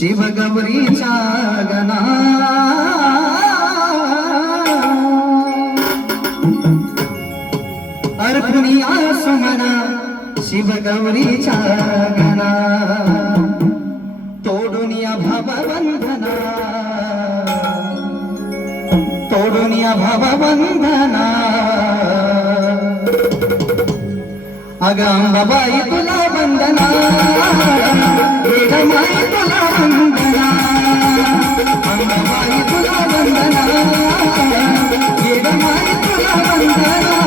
शिवगौरीचा गणा अर्पणिया सुमना शिवगौरीचा गणा तोडुनिया भवबंधना तोडुनिया भवबंधना अगं अंबाबाई तुला वंदना वेदमाई तुला वंदना अंबाबाई तुला वंदना वेदमाई तुला वंदना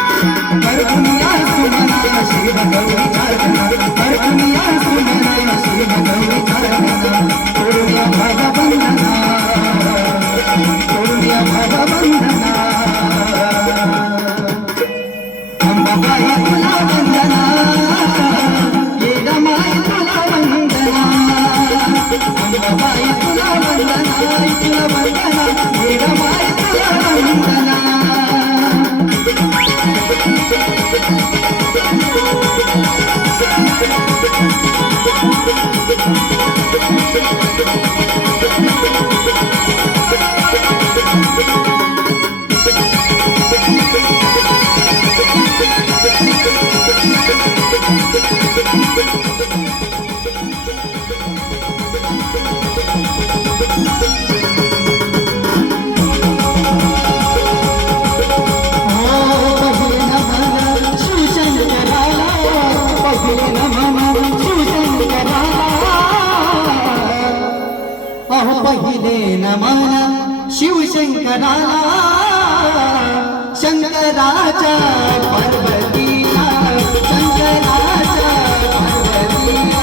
अर्पणिया सुमना शिवगौरीचा गणा अर्पणिया सुमना शिवगौरीचा गणा तोडुनिया भवबंधना तोडुनिया भवबंधना अंबाबाई तुला वंदना वेदमाई तुला वंदना अंबाबाई तुला वंदना तुला वंदना वेदमाई तुला वंदना पहिले नमन शिवशंकराला शंकराच्या पार्वतीला शंकराच्या पार्वतीला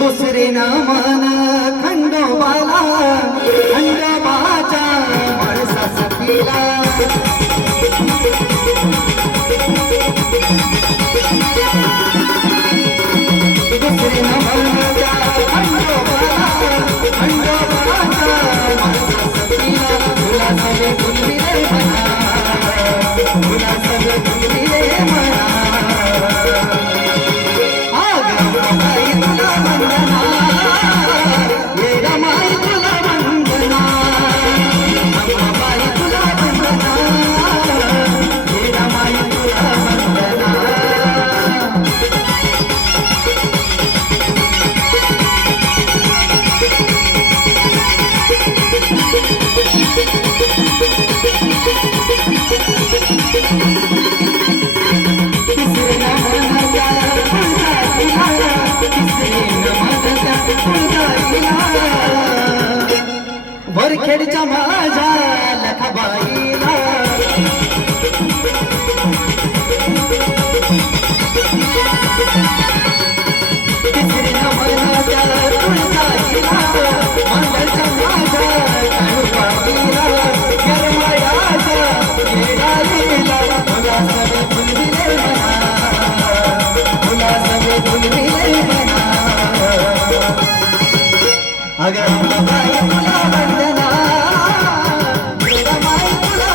दुसरे नामान खंडोबाला खंडोबाच्या माणसासतीला दुसरे नामाच्या खंडोबाला खंडोबाच्या माणसासतीला तुला सगळे कुंभिले म्हणा तुला सगळे कुंभिले म्हणा वरखेडच्या माझ्या लखाबाईला तिसरी नमनाच्या तुळजाईला मंगलच्या माझ्या काळूबाईला गरमायाच्या येडाईला तुला सगळे फुलविले म्हणा तुला सगळे फुलविले म्हणा अगं अंबाबाई तुला वंदना वेदमाई तुला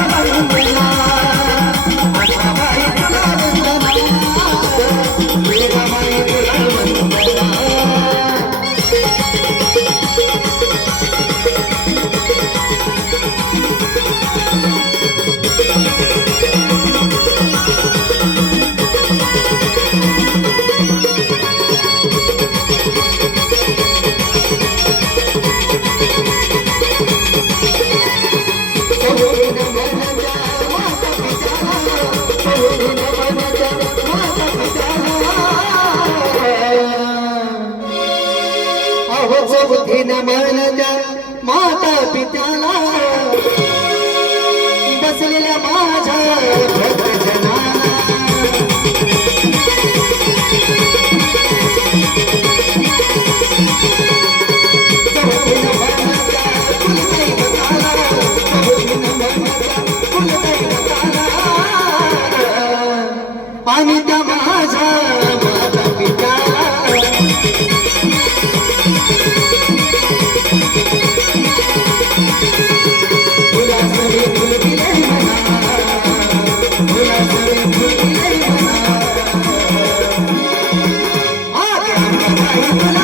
चौथीनं म्हण त्या माता पित्याला बसलेल्या माझ्या भक्तजनाला चौथीनं म्हण त्या कुलदैवताला, चौथीनं म्हण त्या कुलदैवताला आणि त्या माझ्या माता पित्याला Bye.